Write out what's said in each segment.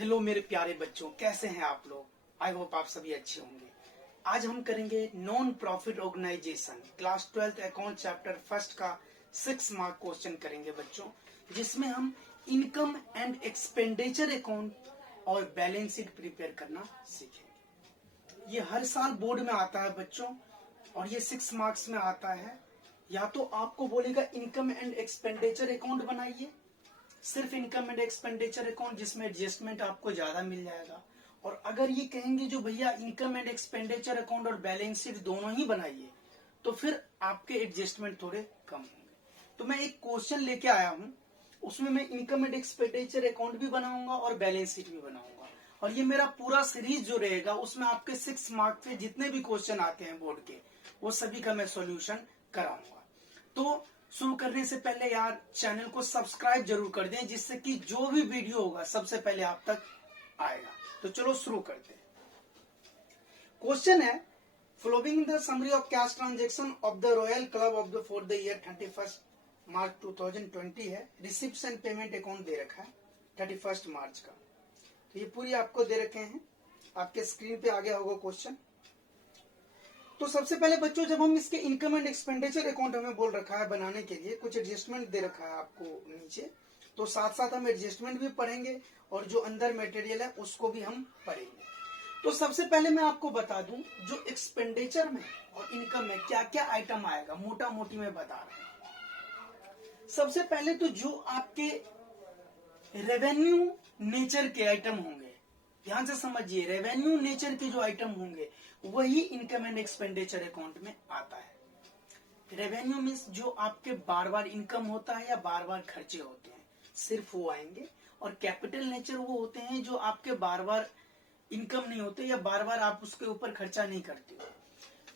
Hello मेरे प्यारे बच्चों, कैसे हैं आप लोग। आई होप आप सभी अच्छे होंगे। आज हम करेंगे non profit organisation class 12th account chapter first का 6 मार्क क्वेश्चन करेंगे बच्चों, जिसमें हम इनकम एंड एक्सपेंडिचर अकाउंट और बैलेंस शीट प्रिपेयर करना सीखेंगे। ये हर साल बोर्ड में आता है बच्चों और ये 6 मार्क्स में आता है। या तो आपको बोलेगा इनकम एंड एक्सपेंडिचर अकाउंट बनाइए, सिर्फ इनकम एंड एक्सपेंडिचर अकाउंट जिसमें एडजस्टमेंट आपको ज्यादा मिल जाएगा। और अगर ये कहेंगे जो भैया इनकम एंड एक्सपेंडिचर अकाउंट और बैलेंस शीट दोनों ही बनाइए, तो फिर आपके एडजस्टमेंट थोड़े कम होंगे। तो मैं एक क्वेश्चन लेके आया हूं, उसमें मैं इनकम एंड एक्सपेंडिचर अकाउंट भी बनाऊंगा और बैलेंस शीट भी बनाऊंगा। और ये मेरा पूरा सीरीज जो रहेगा उसमें आपके 6 मार्क्स के जितने भी क्वेश्चन आते हैं बोर्ड के, वो सभी का मैं सॉल्यूशन कराऊंगा। तो शुरू करने से पहले यार चैनल को सब्सक्राइब जरूर कर दें, जिससे कि जो भी वीडियो होगा सबसे पहले आप तक आएगा। तो चलो शुरू करते हैं। क्वेश्चन है, following the summary of cash transaction of the royal club of the for the year 31 मार्च 2020 है। रिसिप्ट्स एंड पेमेंट अकाउंट दे रखा है 31 मार्च का। तो ये पूरी आपको दे रखे हैं, आपके स्क्रीन पे आ गया होगा क्वेश्चन। तो सबसे पहले बच्चों, जब हम इसके इनकम एंड एक्सपेंडिचर अकाउंट हमें बोल रखा है बनाने के लिए, कुछ एडजस्टमेंट दे रखा है आपको नीचे, तो साथ साथ हम एडजस्टमेंट भी पढ़ेंगे और जो अंदर मटेरियल है उसको भी हम पढ़ेंगे। तो सबसे पहले मैं आपको बता दूं, जो एक्सपेंडिचर में और इनकम में क्या क्या आइटम आएगा, मोटा मोटी में बता रहे हैं। सबसे पहले तो जो आपके रेवेन्यू नेचर के आइटम होंगे, ध्यान से समझिए, रेवेन्यू नेचर के जो आइटम होंगे वही इनकम एंड एक्सपेंडिचर अकाउंट में आता है। रेवेन्यू मीन्स जो आपके बार बार इनकम होता है या बार बार खर्चे होते हैं, सिर्फ वो आएंगे। और कैपिटल नेचर वो होते हैं जो आपके बार बार इनकम नहीं होते या बार बार आप उसके ऊपर खर्चा नहीं करते हो,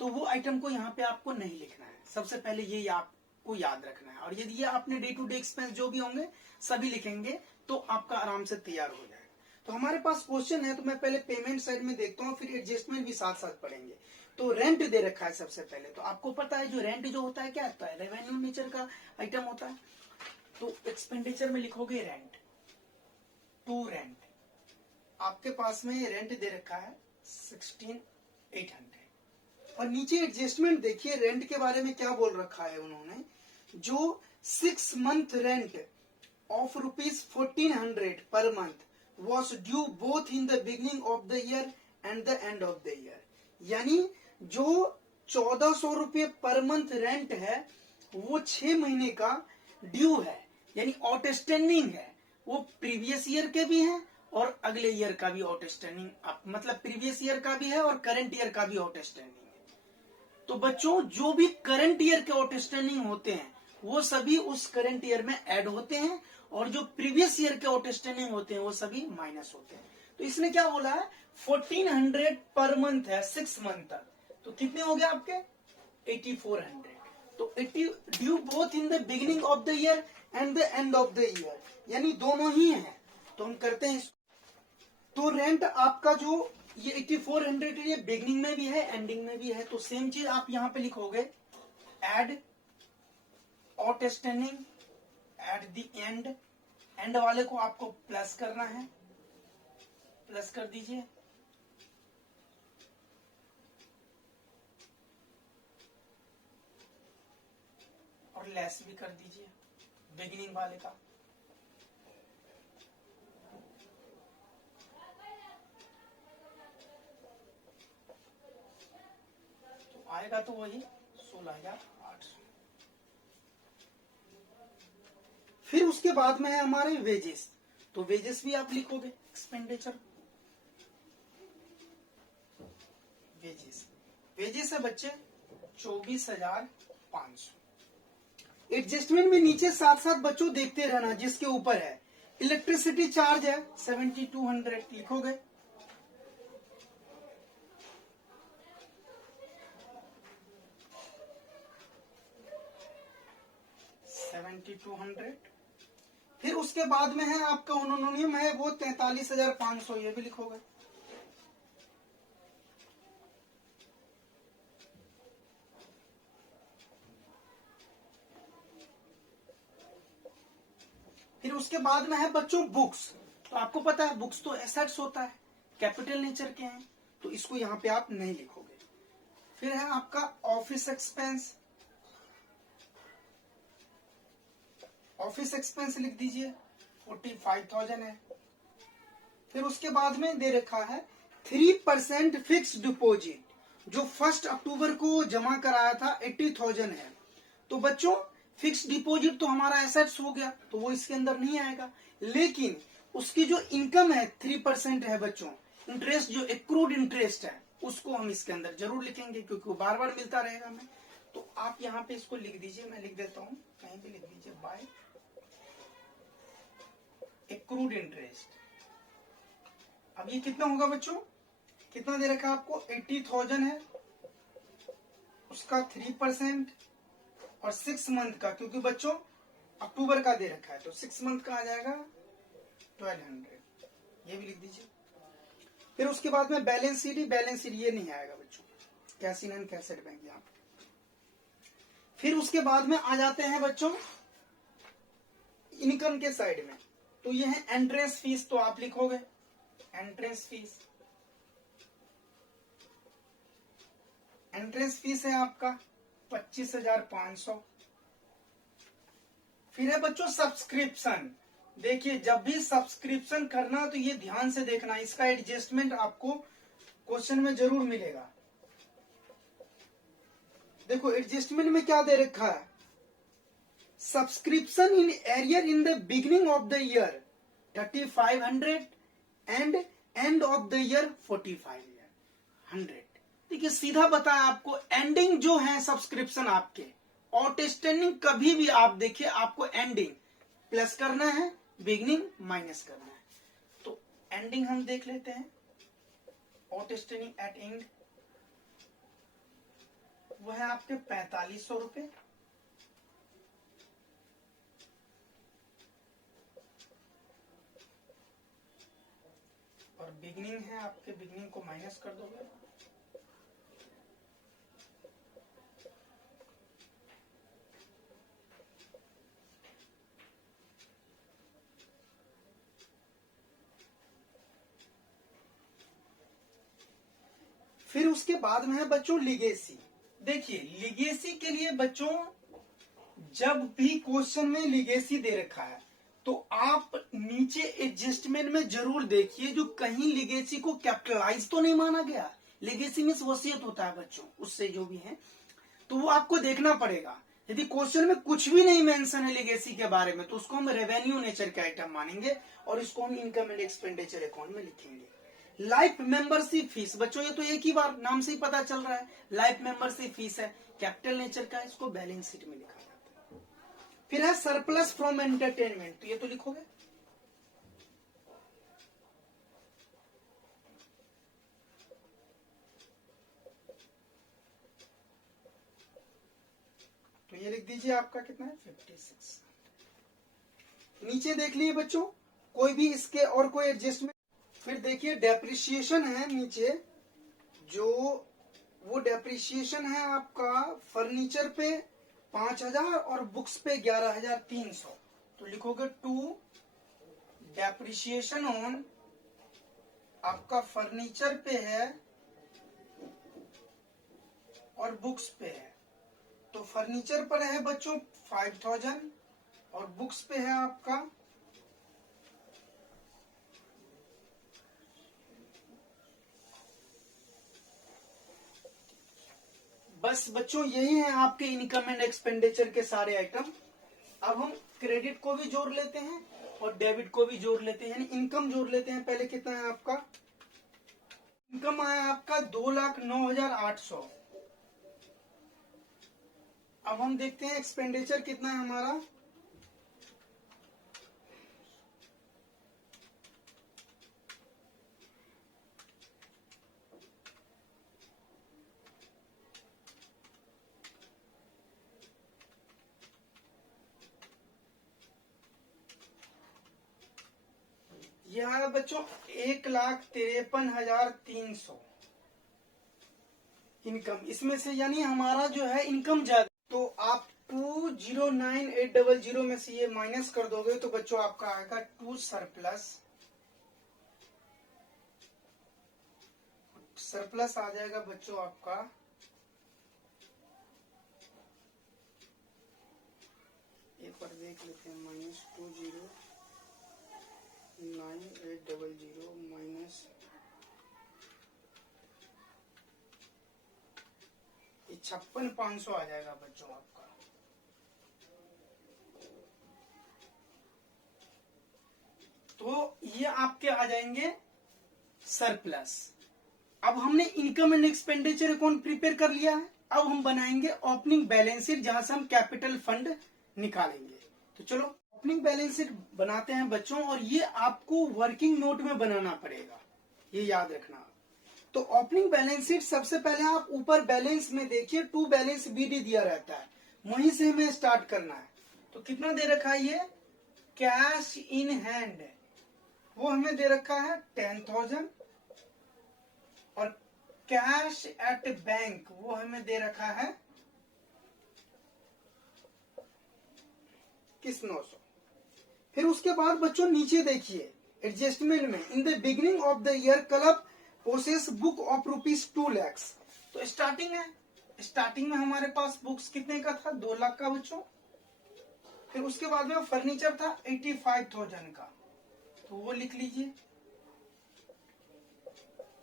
तो वो आइटम को यहाँ पे आपको नहीं लिखना है। सबसे पहले ये आपको याद रखना है। और यदि ये आपने डे टू डे एक्सपेंस जो भी होंगे सभी लिखेंगे तो आपका आराम से तैयार हो जाएगा। तो हमारे पास क्वेश्चन है, तो मैं पहले पेमेंट साइड में देखता हूँ, फिर एडजस्टमेंट भी साथ साथ पढ़ेंगे। तो रेंट दे रखा है सबसे पहले। तो आपको पता है जो रेंट जो होता है क्या होता है, रेवेन्यू नेचर का आइटम होता है। तो एक्सपेंडिचर में लिखोगे रेंट, टू रेंट। आपके पास में रेंट दे रखा है 16,800। और नीचे एडजस्टमेंट देखिए, रेंट के बारे में क्या बोल रखा है उन्होंने, जो 6 month rent of ₹1400 per month was due both in the beginning of the year and the end of the year। यानी जो 1400 रुपये पर मंथ रेंट है वो 6 महीने का ड्यू है, यानी आउटस्टैंडिंग है। वो प्रीवियस ईयर के भी हैं और अगले ईयर का भी आउटस्टैंडिंग, मतलब प्रीवियस ईयर का भी है और करंट ईयर का भी आउटस्टैंडिंग है। तो बच्चों जो भी करंट ईयर के आउटस्टैंडिंग होते हैं वो सभी उस करंट ईयर में ऐड होते हैं, और जो प्रीवियस ईयर के आउटस्टैंडिंग होते हैं वो सभी माइनस होते हैं। तो इसने क्या बोला है, 1400 पर मंथ है 6 मंथ तक, तो कितने हो गए आपके 8400। तो due both in the beginning of the year and the end of the year, यानी दोनों ही हैं। तो हम करते हैं। तो रेंट आपका जो ये 8400 है, ये बिगिनिंग में भी है एंडिंग में भी है। तो सेम चीज आप यहां पे लिखोगे, add outstanding at the end, end वाले को आपको प्लस करना है, प्लस कर दीजिए। और लेस भी कर दीजिए बिगिनिंग वाले का। तो आएगा तो वही 16,800। फिर उसके बाद में है हमारे वेजेस। तो वेजेस भी आप लिखोगे, एक्सपेंडिचर वेजेस। वेजेस है बच्चे 24,500। एडजस्टमेंट में नीचे साथ साथ बच्चों देखते रहना, जिसके ऊपर है इलेक्ट्रिसिटी चार्ज है 7200 लिखोगे। फिर उसके बाद में है आपका ओनोनियम है वो 43,500, ये भी लिखोगे। फिर उसके बाद में है बच्चों बुक्स। तो आपको पता है बुक्स तो एसेट्स होता है, कैपिटल नेचर के हैं, तो इसको यहाँ पे आप नहीं लिखोगे। फिर है आपका ऑफिस एक्सपेंस, ऑफिस एक्सपेंस लिख दीजिए 45,000 है। फिर उसके बाद में दे रखा है 3% फिक्स डिपॉजिट, जो 1 अक्टूबर को जमा कराया था 80,000 है। तो बच्चों फिक्स डिपॉजिट तो हमारा एसेट्स हो गया, तो वो इसके अंदर नहीं आएगा, लेकिन उसकी जो इनकम है 3% है बच्चों, इंटरेस्ट जो एक्रूड इंटरेस्ट है उसको हम इसके अंदर जरूर लिखेंगे, क्योंकि वो बार बार मिलता रहेगा हमें। तो आप यहाँ पे इसको लिख दीजिए, मैं लिख देता हूँ, कहीं भी लिख दीजिए, बाय एक्रूड इंटरेस्ट। अब ये कितना होगा बच्चों, कितना दे रखा है आपको, 80,000 है, उसका 3% और 6 मंथ का, क्योंकि बच्चों अक्टूबर का दे रखा है तो 6 मंथ का आ जाएगा 1200, ये भी लिख दीजिए। फिर उसके बाद में बैलेंस शीट, बैलेंस शीट ये नहीं आएगा बच्चों, cash in and cash at bank यहाँ। फिर उसके बाद में आ जाते हैं बच्चों इनकम के साइड में, तो ये है एंट्रेंस फीस, तो आप लिखोगे एंट्रेंस फीस। एंट्रेंस फीस है आपका 25,500। फिर है बच्चों सब्सक्रिप्शन, देखिए जब भी सब्सक्रिप्शन करना तो ये ध्यान से देखना, इसका एडजस्टमेंट आपको क्वेश्चन में जरूर मिलेगा। देखो एडजस्टमेंट में क्या दे रखा है, subscription in arrear in the beginning of the year 3,500 and end of the year 4,500। देखिए सीधा बताया आपको, एंडिंग जो है सब्सक्रिप्शन आपके, आउटस्टैंडिंग कभी भी आप देखिए आपको एंडिंग प्लस करना है, बिगिनिंग माइनस करना है। तो एंडिंग हम देख लेते हैं, आउटस्टैंडिंग एट एंड वो है आपके 4,500 रुपए, और बिगिनिंग है आपके, बिगिनिंग को माइनस कर दोगे, फिर उसके बाद में है बच्चों लिगेसी। देखिए लिगेसी के लिए बच्चों जब भी क्वेश्चन में लिगेसी दे रखा है तो आप नीचे एडजस्टमेंट में जरूर देखिए जो कहीं लिगेसी को कैपिटलाइज तो नहीं माना गया। लिगेसी में वसीयत होता है बच्चों, उससे जो भी है तो वो आपको देखना पड़ेगा। यदि क्वेश्चन में कुछ भी नहीं मेंशन है लिगेसी के बारे में तो उसको हम रेवेन्यू नेचर का आइटम मानेंगे और इसको हम इनकम एंड एक्सपेंडिचर अकाउंट में लिखेंगे। लाइफ मेंबरशिप फीस बच्चों ये तो एक ही बार नाम से ही पता चल रहा है, लाइफ मेंबरशिप फीस है, कैपिटल नेचर का, इसको बैलेंस शीट में लिखा जाता है। फिर है सरप्लस फ्रॉम एंटरटेनमेंट, तो ये तो लिखोगे, तो ये लिख दीजिए आपका कितना है 56। नीचे देख लिए बच्चों कोई भी इसके और कोई एडजस्टमेंट। फिर देखिए डेप्रिसिएशन है नीचे, जो वो डेप्रिसिएशन है आपका फर्नीचर पे 5,000 और बुक्स पे 11,300, तो लिखोगे टू डेप्रिसिएशन ऑन आपका फर्नीचर पे है और बुक्स पे है। तो फर्नीचर पर है बच्चों 5,000 और बुक्स पे है आपका बस बच्चों यही है आपके इनकम एंड एक्सपेंडिचर के सारे आइटम। अब हम क्रेडिट को भी जोड़ लेते हैं और डेबिट को भी जोड़ लेते हैं, यानी इनकम जोड़ लेते हैं। पहले कितना है आपका इनकम आया आपका 2,09,800। अब हम देखते हैं एक्सपेंडिचर कितना है हमारा, यह है बच्चों 1,53,300 इनकम। इसमें से यानी हमारा जो है इनकम ज्यादा, तो आप 209,800 में से ये माइनस कर दोगे तो बच्चों आपका आएगा 2 सरप्लस सरप्लस आ जाएगा बच्चों आपका एक बार देख लेते हैं, -209800 माइनस 56,500 आ जाएगा बच्चों आपका। तो ये आपके आ जाएंगे सरप्लस। अब हमने income and expenditure account prepare कर लिया है। अब हम बनाएंगे ओपनिंग बैलेंस शीट, जहां से हम कैपिटल फंड निकालेंगे। तो चलो ओपनिंग बैलेंस शीट बनाते हैं बच्चों, और ये आपको वर्किंग नोट में बनाना पड़ेगा, ये याद रखना। तो ओपनिंग बैलेंस शीट सबसे पहले आप ऊपर बैलेंस में देखिए, टू बैलेंस बीडी दिया रहता है, वहीं से हमें स्टार्ट करना है। तो कितना दे रखा है ये, कैश इन हैंड वो हमें दे रखा है 10,000, और कैश एट बैंक वो हमें दे रखा है किस 900। फिर उसके बाद बच्चों नीचे देखिए एडजस्टमेंट में, in the beginning of the year club possess book of ₹2 lakh. तो स्टार्टिंग है, स्टार्टिंग में हमारे पास बुक्स कितने का था, 2 लाख का बच्चों। फिर उसके बाद में फर्नीचर था 85,000 का, तो वो लिख लीजिए,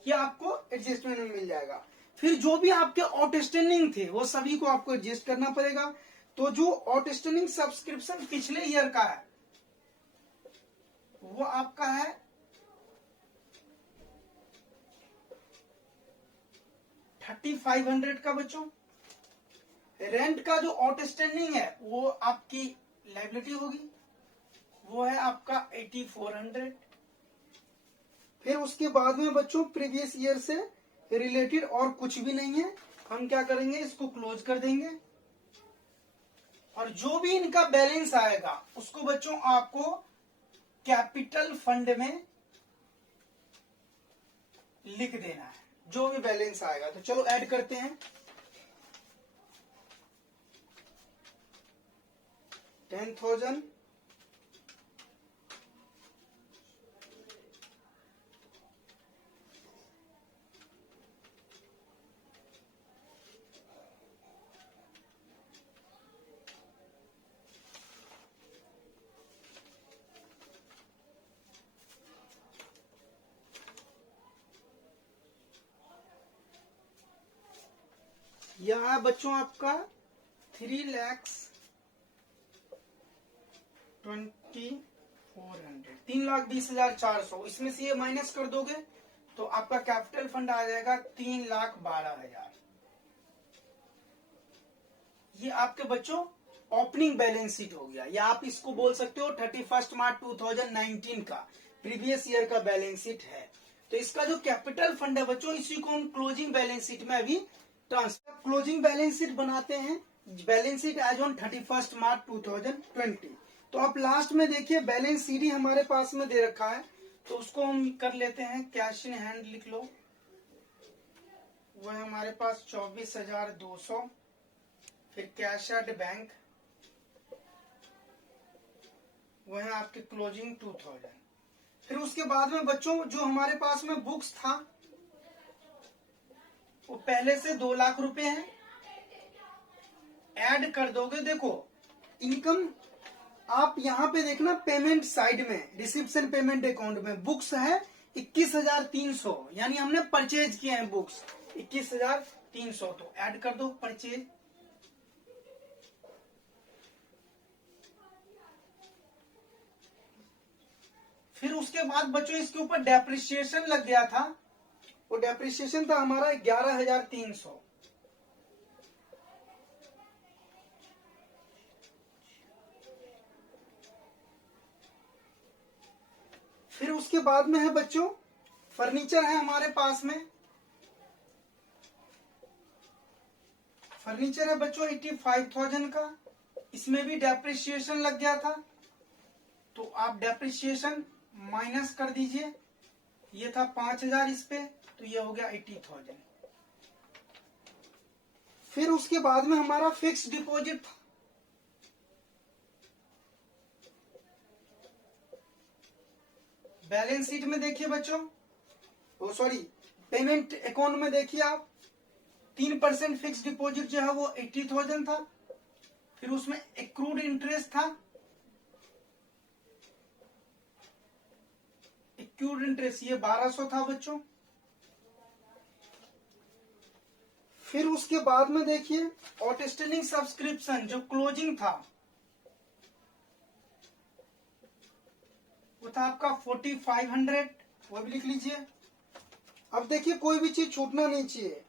ये आपको एडजस्टमेंट में मिल जाएगा। फिर जो भी आपके आउटस्टैंडिंग थे वो सभी को आपको एडजस्ट करना पड़ेगा। तो जो आउटस्टैंडिंग सब्सक्रिप्शन पिछले ईयर का है वो आपका है 3,500 का बच्चों। रेंट का जो आउटस्टैंडिंग है वो आपकी लायबिलिटी होगी, वो है आपका 8,400। फिर उसके बाद में बच्चों प्रीवियस ईयर से रिलेटेड और कुछ भी नहीं है, हम क्या करेंगे, इसको क्लोज कर देंगे। और जो भी इनका बैलेंस आएगा उसको बच्चों आपको कैपिटल फंड में लिख देना है, जो भी बैलेंस आएगा। तो चलो ऐड करते हैं, 10,000 यह बच्चों आपका 3,20,400, 3,20,400। इसमें से ये माइनस कर दोगे तो आपका कैपिटल फंड आ जाएगा 3,12,000। ये आपके बच्चों ओपनिंग बैलेंस शीट हो गया, या आप इसको बोल सकते हो 31 मार्च 2019 का प्रीवियस ईयर का बैलेंस शीट है। तो इसका जो कैपिटल फंड है बच्चों, इसी को हम क्लोजिंग बैलेंस शीट में अभी ट्रांसफर क्लोजिंग बैलेंस शीट बनाते हैं, बैलेंस शीट एज ऑन 31 मार्च 2020। तो आप लास्ट में देखिए बैलेंस शीट ही हमारे पास में दे रखा है, तो उसको हम कर लेते हैं, कैश इन हैंड लिख लो, वो है हमारे पास 24,200। फिर कैश एट बैंक वो है आपके क्लोजिंग 2,000। फिर उसके बाद में बच्चों जो हमारे पास में बुक्स था वो पहले से 2 लाख रुपए है, ऐड कर दोगे। देखो इनकम आप यहाँ पे देखना, पेमेंट साइड में रिसिप्शन पेमेंट अकाउंट में बुक्स है 21,300, यानी हमने परचेज किए हैं बुक्स 21,300, तो ऐड कर दो परचेज। फिर उसके बाद बच्चों इसके ऊपर डेप्रिसिएशन लग गया था, वो डेप्रिसिएशन था हमारा 11,300। फिर उसके बाद में है बच्चों फर्नीचर है हमारे पास में, फर्नीचर है बच्चों 85,000 का, इसमें भी डेप्रिसिएशन लग गया था, तो आप डेप्रिसिएशन माइनस कर दीजिए। ये था 5,000 इस पे, तो ये हो गया 80,000। फिर उसके बाद में हमारा फिक्स डिपॉजिट था, बैलेंस शीट में देखिए बच्चों, सॉरी पेमेंट अकाउंट में देखिए आप 3% फिक्स डिपॉजिट जो है वो 80,000 था, फिर उसमें एक्रूड इंटरेस्ट था, एक्रूड इंटरेस्ट ये 1200 था बच्चों। फिर उसके बाद में देखिए आउटस्टैंडिंग सब्सक्रिप्शन जो क्लोजिंग था वो था आपका 4500, वो भी लिख लीजिए। अब देखिए कोई भी चीज छूटना नहीं चाहिए।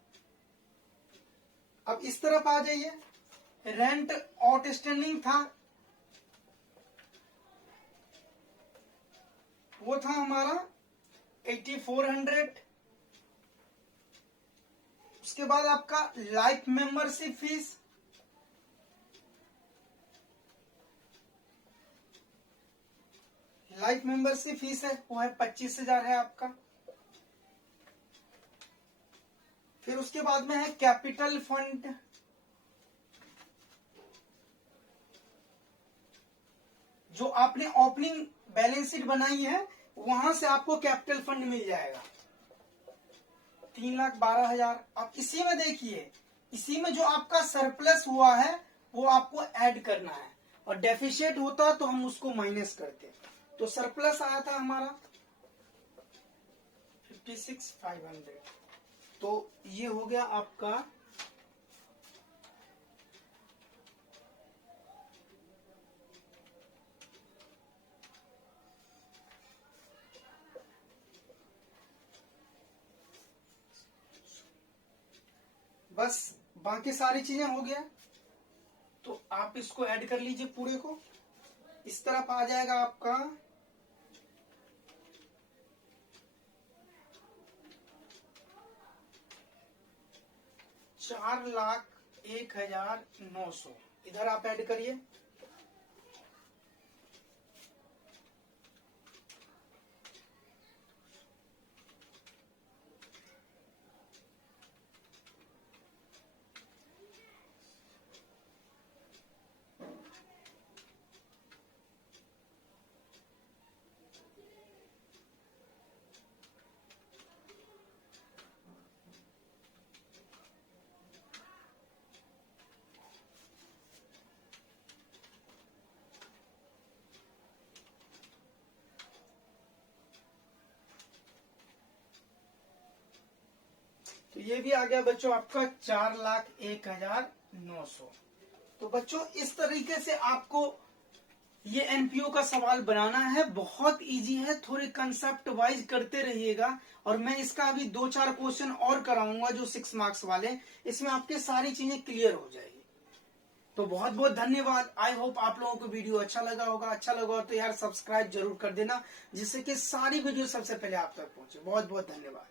अब इस तरफ आ जाइए, रेंट आउटस्टैंडिंग था वो था हमारा 8400। उसके बाद आपका life membership fees, life membership fees है वो है 25,000 है आपका। फिर उसके बाद में है कैपिटल फंड, जो आपने ओपनिंग बैलेंस शीट बनाई है वहां से आपको कैपिटल फंड मिल जाएगा 3,12,000। अब इसी में देखिए, इसी में जो आपका सरप्लस हुआ है वो आपको ऐड करना है, और डेफिशिएट होता तो हम उसको माइनस करते। तो सरप्लस आया था हमारा 56,500। तो ये हो गया आपका बस, बाकी सारी चीजें हो गया। तो आप इसको ऐड कर लीजिए पूरे को। इस तरफ आ जाएगा आपका 4,01,900, इधर आप ऐड करिए। तो ये भी आ गया बच्चों आपका 4,01,900। तो बच्चों इस तरीके से आपको ये एनपीओ का सवाल बनाना है। बहुत इजी है, थोड़े कंसेप्ट वाइज करते रहिएगा। और मैं इसका अभी 2-4 क्वेश्चन और कराऊंगा जो 6 मार्क्स वाले, इसमें आपके सारी चीजें क्लियर हो जाएगी। तो बहुत बहुत धन्यवाद। आई होप आप लोगों को वीडियो अच्छा लगा होगा। अच्छा लगा हो तो यार सब्सक्राइब जरूर कर देना, जिससे कि सारी वीडियो सबसे पहले आप तक पहुंचे। बहुत बहुत धन्यवाद।